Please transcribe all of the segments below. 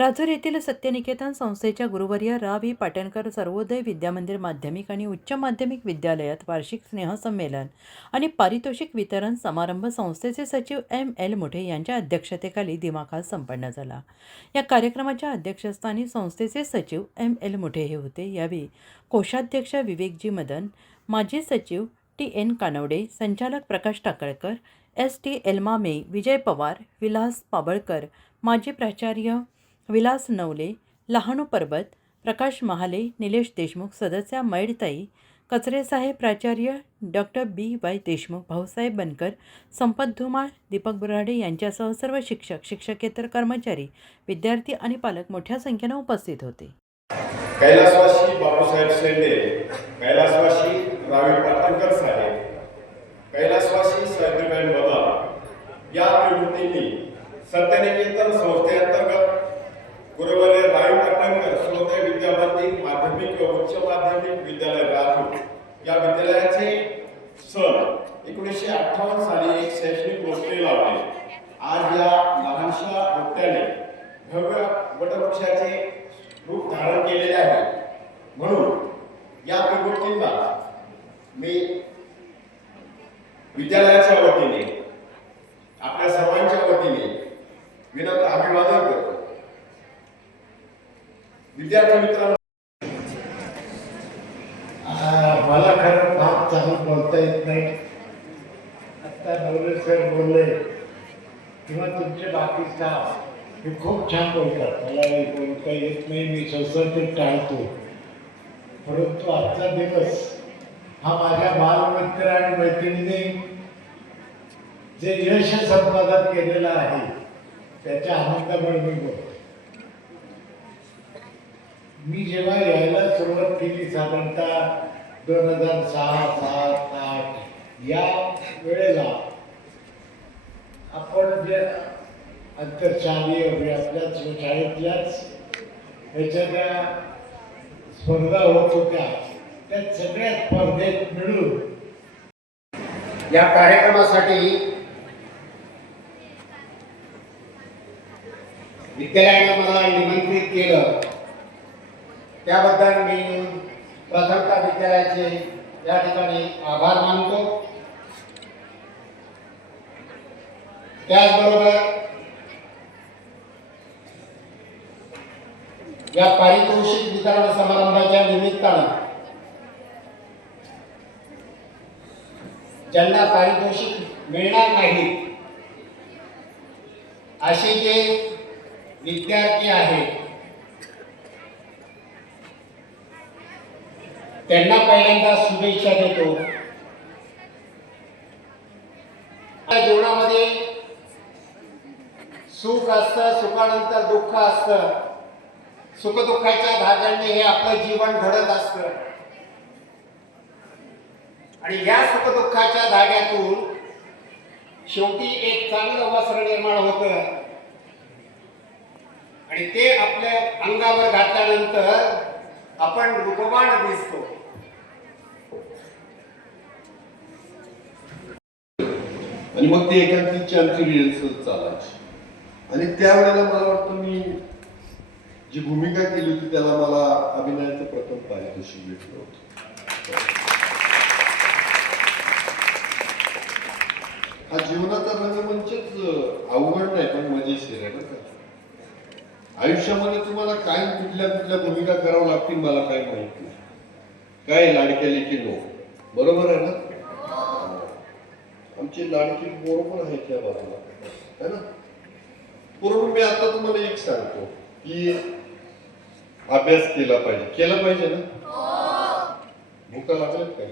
राजूर येथील सत्यनिकेतन संस्थेच्या गुरुवर्य रा व्ही पाटणकर सर्वोदय विद्यामंदिर माध्यमिक आणि उच्च माध्यमिक विद्यालयात वार्षिक स्नेहसंमेलन आणि पारितोषिक वितरण समारंभ संस्थेचे सचिव एल मोठे यांच्या अध्यक्षतेखाली दिमाखात संपन्न झाला। या कार्यक्रमाच्या अध्यक्षस्थानी संस्थेचे सचिव एल मोठे हे होते। यावेळी कोषाध्यक्ष विवेकजी मदन, माजी सचिव एन कानवडे, संचालक प्रकाश टाकळकर, एल्मामे, विजय पवार, विलास पाबळकर, माजी प्राचार्य विलास नवले, लहानू परबत, प्रकाश महाले, निलेश देशमुख, सदस्या मैडताई, कचरेसाहेब, प्राचार्य डॉक्टर BY देशमुख, भाऊसाहेब बनकर, संपत धुमाळ, दीपक बुराडे यांच्यासह सर्व शिक्षक, शिक्षकेतर कर्मचारी, विद्यार्थी आणि पालक मोठ्या संख्येने उपस्थित होते। कैलासवासी बापूसाहेब शेंडे, कैलासवासी रावी पाटणकर साहेब, कैलासवासी सावित्रीबाई मदार या विभूतींनी सत्यनिकेतन संस्थेअंतर्गत गुरुवर्य रावी पाटणकर सर्वोदय विद्यामंदिर माध्यमिक व उच्च माध्यमिक विद्यालय राजूर या विद्यालयाचे सन 1958 साली एक शैक्षणिक रोपटे लावले। आज या लहानशा रोपट्याने भव्य वटवृक्षाचे रूप धारण केलेले आहे। म्हणून या विभूतींना मी विद्यालयाच्या वतीने आपल्या सर्वांच्या वतीने विनम्र अभिवादन करतो। विद्यार्थी मित्रांनो, मला खरं फार चांगलं बोलता येत नाही। आता नवले सर बोलले किंवा तुमचे बाकी स्टाफ हे खूप छान बोलतात। मला बोलता येत नाही, मी संसर्ग टाळतो। परंतु आजचा दिवस हा माझ्या बालमित्र आणि मैत्रिणीने जे यश संपादन केलेलं आहे त्याच्या आनंदामुळे मी बोलतो। मी जेव्हा यायला सुरुवात केली साधारणतः 2006-07-08 या वेळेला आपण जे आंतरशालेय आपल्याच शाळेतल्याच ह्याच्या ज्या स्पर्धा होत होत्या त्या सगळ्या स्पर्धेत मिळून या कार्यक्रमासाठी विद्यालयाने मला निमंत्रित केलं त्याबद्दल मी प्रथमतः विद्यालयाचे या ठिकाणी आभार मानतो। त्याचबरोबर या पारितोषिक वितरण समारंभाच्या निमित्तानं ज्यांना पारितोषिक मिळणार नाही असे जे विद्यार्थी आहेत त्यांना पहिल्यांदा शुभेच्छा देतो। जीवनामध्ये सुख असतं, सुखानंतर दुःख असतं, सुखदुःखाच्या धाग्याने हे आपलं जीवन घडत असतं आणि या सुखदुःखाच्या धाग्यातून शेवटी एक चांगलं वस्त्र निर्माण होतं आणि ते आपल्या अंगावर घातल्यानंतर आपण रूपवान दिसतो। आणि मग ते एकांकिकची आमची रिहर्सल चालायची आणि त्यावेळेला मला वाटतं मी जी भूमिका केली होती त्याला मला अभिनयाचं प्रथम पारितोषिक भेटलं होतं। हा जीवनाचा रंगमंचच अवघड नाही पण मजेशीर आहे ना। आयुष्यामध्ये तुम्हाला काय कुठल्या कुठल्या भूमिका करावं लागतील मला काय माहिती नाही, काय लाडक्या लेकी नो, बरोबर आहे ना? आमची लाडकी बरोबर आहे त्या बाजूला है ना। बरोबर मी आता तुम्हाला एक सांगतो की अभ्यास केला पाहिजे ना। भूका लागत काय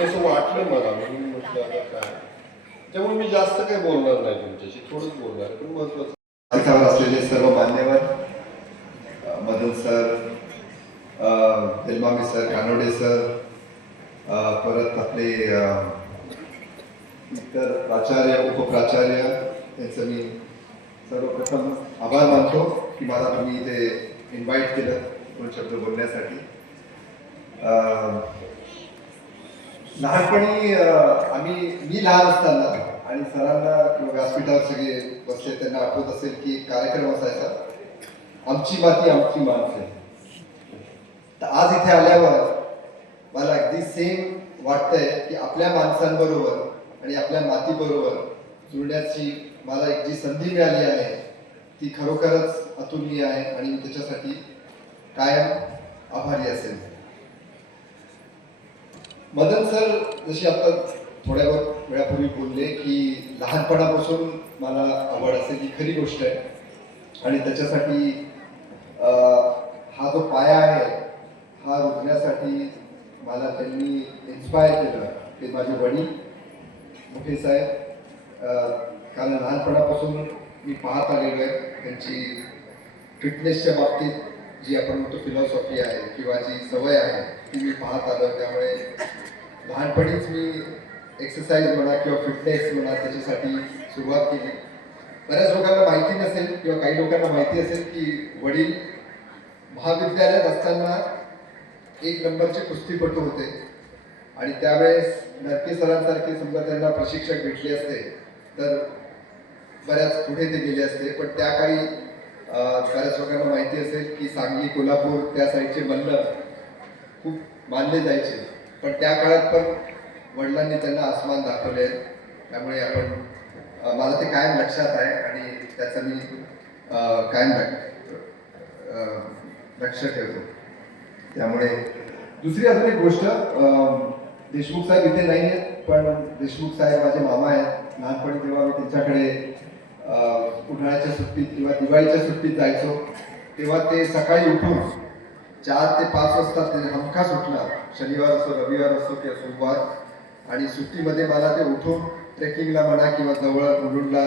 तसं वाटलं मला म्हणून म्हटलं आता काय, त्यामुळे मी जास्त काही बोलणार नाही तुमच्याशी, थोडंच बोलणार पण महत्वाचं असलेले सर्व मान्यवर, मदन सर, एल्मामे सर, कानोडे सर, परत आपले इतर प्राचार्य उपप्राचार्य यांचं मी सर्वप्रथम आभार मानतो की मला तुम्ही इथे इन्व्हाइट केलं दोन शब्द बोलण्यासाठी। लहानपणी मी लहान असताना आणि सरांना किंवा व्यासपीठावर सगळे बसले त्यांना आठवत असेल की एक कार्यक्रम असायचा, आमची माती आमची माणसे. तर आज इथे आल्यावर मला अगदी सेम वाटतंय की आपल्या माणसांबरोबर आणि आपल्या मातीबरोबर जुळण्याची मला एक जी संधी मिळाली आहे ती खरोखरच अतुलनीय आहे आणि मी त्याच्यासाठी कायम आभारी असेल. मदन सर जशी आता थोड्या वेळापूर्वी बोलले की लहानपणापासून मला आवड असेल ही खरी गोष्ट आहे आणि त्याच्यासाठी हा जो पाया आहे हा रुजण्यासाठी मला त्यांनी इन्स्पायर केलं ते माझे वडील मोठे साहेब. कारण लहानपणापासून मी पाहत आलेलो आहे त्यांची फिटनेसच्या बाबतीत जी आपण म्हणतो फिलॉसॉफी आहे किंवा जी सवय आहे ती मी पाहत आलो. त्यामुळे लहानपणीच मी एक्सरसाइज म्हणा किंवा फिटनेस म्हणा त्याच्यासाठी सुरुवात केली. बऱ्याच लोकांना माहिती नसेल किंवा काही लोकांना माहिती असेल की वडील महाविद्यालयात असताना 1 नंबरचे कुस्तीपटू होते आणि त्यावेळेस नरके सरांसारखे समजा त्यांना प्रशिक्षक भेटले असते तर बऱ्याच पुढे ते गेले असते. पण त्या काळी बऱ्याच लोकांना माहिती असेल की सांगली कोल्हापूर त्या साईडचे मल्ल खूप मानले जायचे. पण त्या काळात पण वडिलांनी त्यांना आसमान दाखवले. त्यामुळे आपण मला ते कायम लक्षात आहे आणि त्याचं मी कायम लक्ष ठेवतो. त्यामुळे दुसरी अजून एक गोष्ट, देशमुख साहेब इथे नाही आहेत पण देशमुख साहेब माझे मामा आहेत. लहानपणी जेव्हा मी त्यांच्याकडे उन्हाळ्याच्या सुट्टीत किंवा दिवाळीच्या सुट्टीत जायचो तेव्हा ते सकाळी उठून 4 ते 5 वाजता ते हमखास उठणार, शनिवार असो रविवार असो किंवा सोमवार, आणि सुट्टीमध्ये मला ते उठून ट्रेकिंगला म्हणा किंवा जवळ मुलुंडला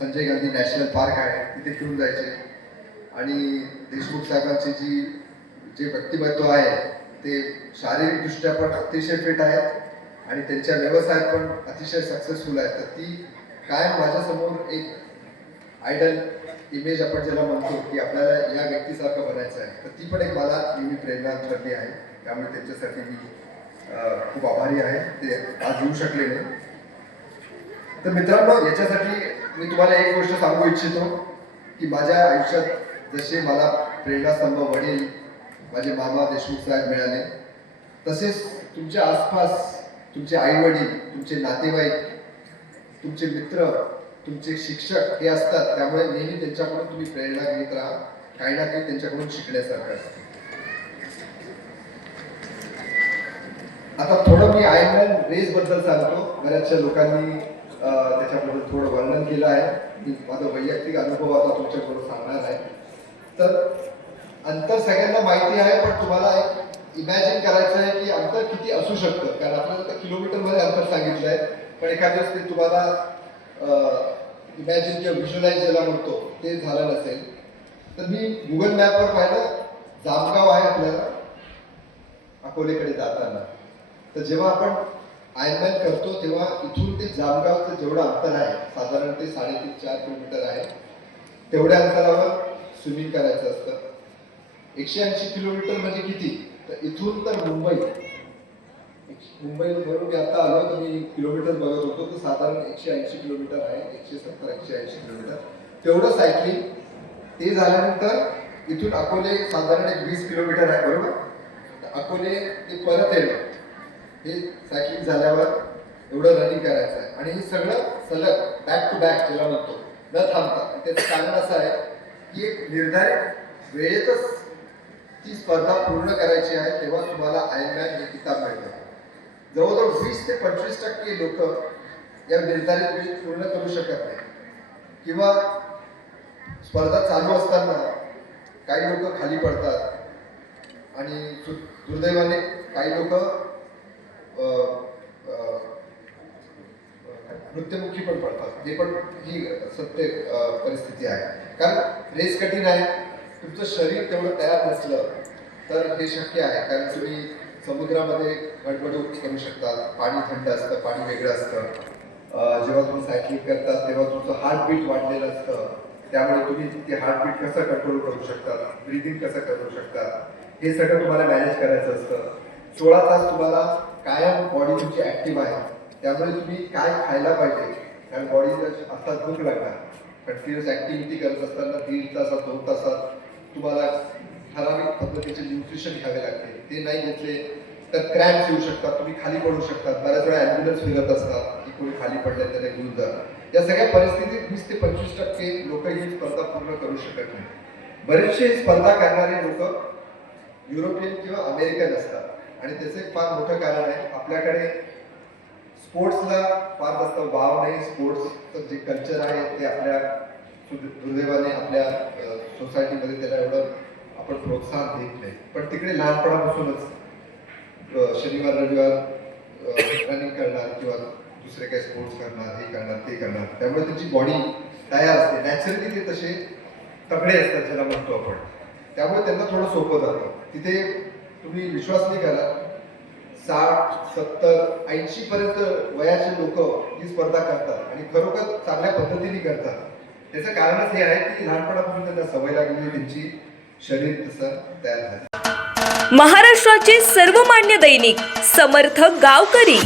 संजय गांधी नॅशनल पार्क आहे तिथे घेऊन जायचे. आणि देशमुख साहेबांची जे व्यक्तिमत्व आहे ते शारीरिकदृष्ट्या पण अतिशय फिट आहेत आणि त्यांच्या व्यवसायात पण अतिशय सक्सेसफुल आहेत. तर ती कायम माझ्यासमोर एक आयडल इमेज आपण ज्याला म्हणतो की आपल्याला या व्यक्तीसारखं बनायचं आहे, तर ती पण एक मला नेहमी प्रेरणा ठरली आहे. त्यामुळे त्यांच्यासाठी मी खूप आभारी आहे. ते आज येऊ शकले नाही. तर मित्रांनो, याच्यासाठी मी तुम्हाला एक गोष्ट सांगू इच्छितो की माझ्या आयुष्यात जसे मला प्रेरणास्तंभ वडील माझे मामा देशमुख साहेब मिळाले, तसेच तुमच्या आसपास तुमचे आईवडील, तुमचे नातेवाईक, तुमचे मित्र, तुमचे शिक्षक हे असतात. त्यामुळे नेहमी त्यांच्याकडून तुम्ही प्रेरणा घेत राहा. काही ना काही त्यांच्याकडून शिकण्यासारखं असतं. आता थोडं मी आयर्नमॅन रेस बद्दल सांगतो. बऱ्याचशा लोकांनी त्याच्याबद्दल थोडं वर्णन केलं आहे. मी माझा वैयक्तिक अनुभव आता तुमच्याकडून सांगणार आहे. तर अंतर सगळ्यांना माहिती आहे, पण तुम्हाला एक इमॅजिन करायचं आहे की अंतर किती असू शकतं. कारण आपल्याला तर किलोमीटरमध्ये अंतर सांगितलं आहे, पण एखाद्या वेळेस ते तुम्हाला इमॅजिन किंवा व्हिज्युअलाइज ज्याला म्हणतो ते झालं नसेल तर मी गुगल मॅपवर पाहिलं, जामगाव आहे आपल्याला अकोलेकडे जाताना. तर जेव्हा आपण आयर्नमॅन करतो तेव्हा इथून ते जामगावचं जेवढं अंतर आहे, साधारण ते 3.5-4 किलोमीटर आहे, तेवढ्या अंतरावर स्विमिंग करायचं असतं. 180 किलोमीटर म्हणजे किती? तर इथून तर मुंबईवरून मी आता आलो तर मी किलोमीटर बघत होतो तर साधारण 180 किलोमीटर आहे. 170-180 किलोमीटर तेवढं सायकलिंग. ते झाल्यानंतर इथून अकोले साधारण एक 20 किलोमीटर आहे, बरोबर. तर अकोले ते परत येणं हे सायकलिंग झाल्यावर एवढं रनिंग करायचं आहे. आणि हे सगळं सलग बॅक टू बॅक ज्याला म्हणतो न थांबता. त्याचं कारण असं आहे की एक निर्धारित वेळेतच ती स्पर्धा पूर्ण करायची आहे, तेव्हा तुम्हाला आयर्नमॅन हे किताब मिळतं. जवळजवळ 20 ते 25% लोक या निर्धारित वेळेत पूर्ण करू शकत नाही. किंवा स्पर्धा चालू असताना काही लोक खाली पडतात आणि दुर्दैवाने काही लोक मृत्युमुखी पण पडतात. हे पण ही सत्य परिस्थिती आहे. कारण रेस कठीण आहे. तुमचं शरीर तेवढं तयार नसलं तर हे शक्य आहे. कारण तुम्ही समुद्रामध्ये गडबडून करू शकता. पाणी थंड असतं, पाणी वेगळं असतं. जेव्हा तुम्ही सायकलिंग करता तेव्हा तुमचं हार्टबीट वाढलेलं असतं. त्यामुळे तुम्ही ते हार्टबीट कसं कंट्रोल करू शकता, ब्रीदिंग कसं करू शकता, हे सगळं तुम्हाला मॅनेज करायचं असतं. 16 तास तुम्हाला कायम बॉडी तुमची ऍक्टिव्ह आहे. त्यामुळे तुम्ही काय खायला पाहिजे कारण बॉडीला आता भूक लागणार, कंटिन्युअस ॲक्टिव्हिटी करत असताना 1.5 तासात 2 तासात तुम्हाला ठराविक पद्धतीचे न्यूट्रिशन घ्यावे लागते. ते नाही घेतले तर क्रॅम्प्स येऊ शकतात, तुम्ही खाली पडू शकतात. बऱ्याच वेळा ॲम्ब्युलन्स फिरत असतात की कोणी खाली पडले त्याला घेऊन जा. या सगळ्या परिस्थितीत 20 ते 25% लोक ही स्पर्धा पूर्ण करू शकत नाही. बरेचसे स्पर्धा करणारे लोक युरोपियन किंवा अमेरिकन असतात आणि त्याचं एक फार मोठं कारण आहे, आपल्याकडे स्पोर्ट्सला फार जास्त वाव नाही. स्पोर्ट्सचं जे कल्चर आहे ते आपल्या दुर्दैवाने आपल्या सोसायटीमध्ये त्याला एवढं आपण प्रोत्साहन देत नाही. पण तिकडे लहानपणापासूनच शनिवार रविवार रनिंग करणार किंवा दुसरे काही स्पोर्ट्स करणार, हे करणार ते करणार, त्यामुळे त्यांची बॉडी तयार असते. नॅचरली ते तसे तगडे असतात ज्याला म्हणतो आपण, त्यामुळे त्यांना थोडं सोपं जातं. तिथे तुम्ही विश्वास नाही करा, 60, 70, 80 पर्यंत वयाचे लोक ही स्पर्धा करतात आणि खरोखर चांगल्या पद्धतीने करतात. त्याचं कारणच हे आहे की लहानपणापासून त्यांना सवय लागलेली, त्यांची शरीर तसं तयार झालं. महाराष्ट्राचे सर्वमान्य दैनिक समर्थ गावकरी,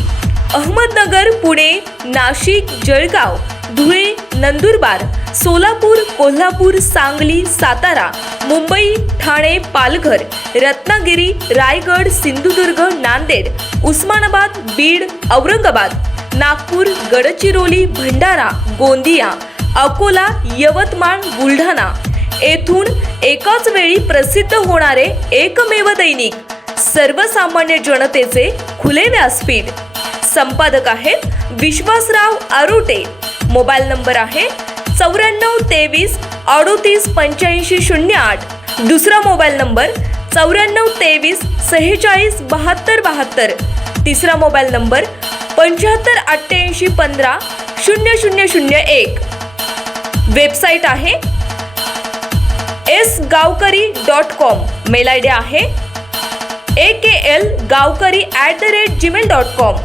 अहमदनगर, पुणे, नाशिक, जळगाव, धुळे, नंदुरबार, सोलापूर, कोल्हापूर, सांगली, सातारा, मुंबई, ठाणे, पालघर, रत्नागिरी, रायगड, सिंधुदुर्ग, नांदेड, उस्मानाबाद, बीड, औरंगाबाद, नागपूर, गडचिरोली, भंडारा, गोंदिया, अकोला, यवतमाळ, बुलढाणा येथून एकाच वेळी प्रसिद्ध होणारे एकमेव दैनिक, सर्वसामान्य जनतेचे खुले व्यासपीठ. संपादक आहेत विश्वासराव आरोटे. मोबाईल नंबर आहे 94 23 38 85 08. दुसरा मोबाईल नंबर 94 23 46 72 72. तिसरा मोबाईल नंबर 75 88 15 0001. वेबसाईट आहे sgavkari.com. मेल आय डी आहे akl gavkari@gmail.com.